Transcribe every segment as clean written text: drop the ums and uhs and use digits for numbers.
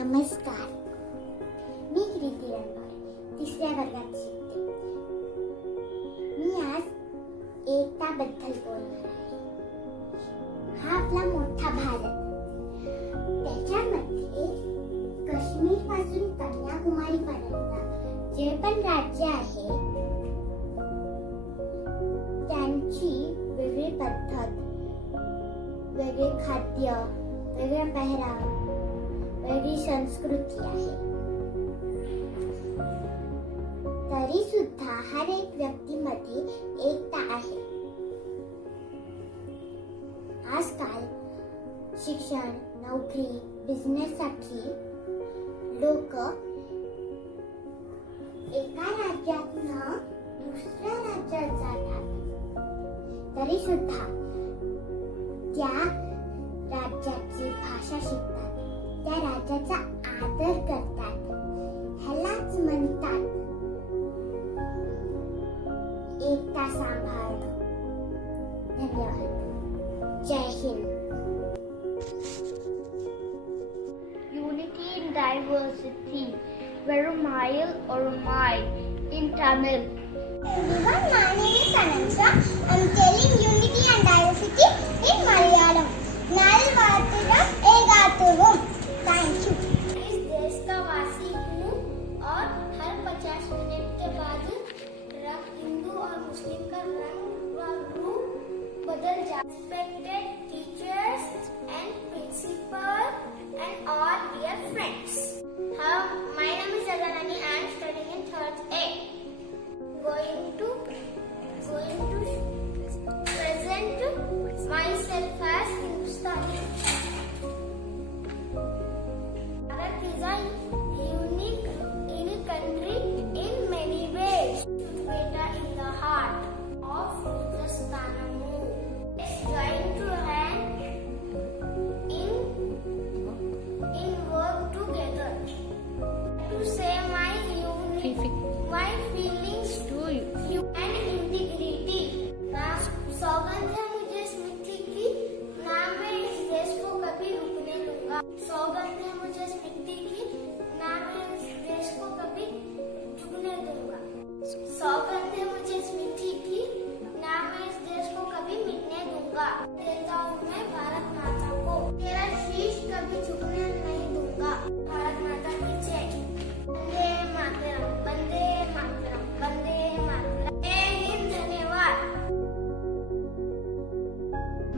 नमस्कार. मी कृती रणवार 3ऱ्या वर्गात शिकते. मी आज एकताबद्दल बोलणार आहे. हा आपला मोठा भारत. त्याच्यामध्ये काश्मीर पासून कन्याकुमारी पर्यंत जे पण राज्य आहे त्यांची वेगळी पद्धत, वेगळे खाद्य, वेगळा पेहराव, वेगळी संस्कृती आहे. तरी सुद्धा हर एक व्यक्तीमध्ये एकता आहे. आजकाल शिक्षण, नोकरी, बिझनेस साठी लोक एका राज्यातनं दुसऱ्या राज्यात जातात. तरी सुद्धा त्या राज्याची भाषा शिकतात, त्या राज्याचा आदर करतात. ह्यालाच म्हणतात एकता सांभाळणं. धन्यवाद. जय Hind. Unity in diversity. We're a mile or a mile in Tamil. Everyone, my name is Ananta. I'm telling unity and diversity in Malayalam. Nalvathiram Egathuvam. Thank you. इस देश का वासी हूँ और हर 50 मिनट के बाद हिंदू और मुस्लिम का रंग व रूप बदल जाता है. Respected teachers and principal and all dear friends. My name is Aganani. I am studying in 3rd A. Going to present myself as Hindustani. Bharat is a unique country in many ways. Situated in the heart of Hindustan. Let's join to hand in work together to say my feelings to you and integrity. सौगंध है मुझे स्मृति की, ना मैं इस देश को कभी रुकने दूंगा. सौगंध है मुझे स्मृति की, ना मैं इस देश को कभी झुकने दूंगा. सौगंध है मुझे स्मृति की, ना मैं इस देश को कभी मिटने दूंगा. देता हूँ मैं भारत माता को, तेरा शीश कभी झुकने नहीं दूंगा. भारत माता की जय. वंदे मातरम, वंदे मातरम, वंदे मातरम. जय हिंद. धन्यवाद.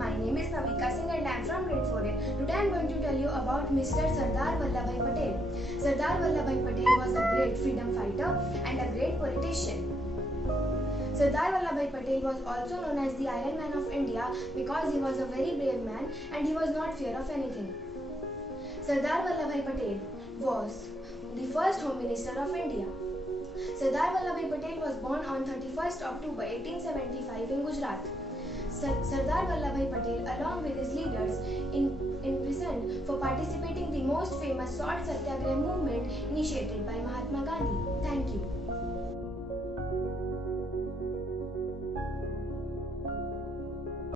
My name is Navika Singh and I am from grade 4A. Today I am going to tell you about Mr. Sardar Vallabhbhai Patel. Sardar Vallabhbhai Patel was a great freedom fighter and a great politician. Sardar Vallabhbhai Patel was also known as the Iron Man of India because he was a very brave man and he was not fear of anything. Sardar Vallabhbhai Patel was the first Home Minister of India. Sardar Vallabhbhai Patel was born on 31st October 1875 in Gujarat. Sardar Vallabhbhai Patel, along with his leaders, imprisoned for participating in the most famous Salt Satyagraha movement initiated by Mahatma Gandhi. Thank you.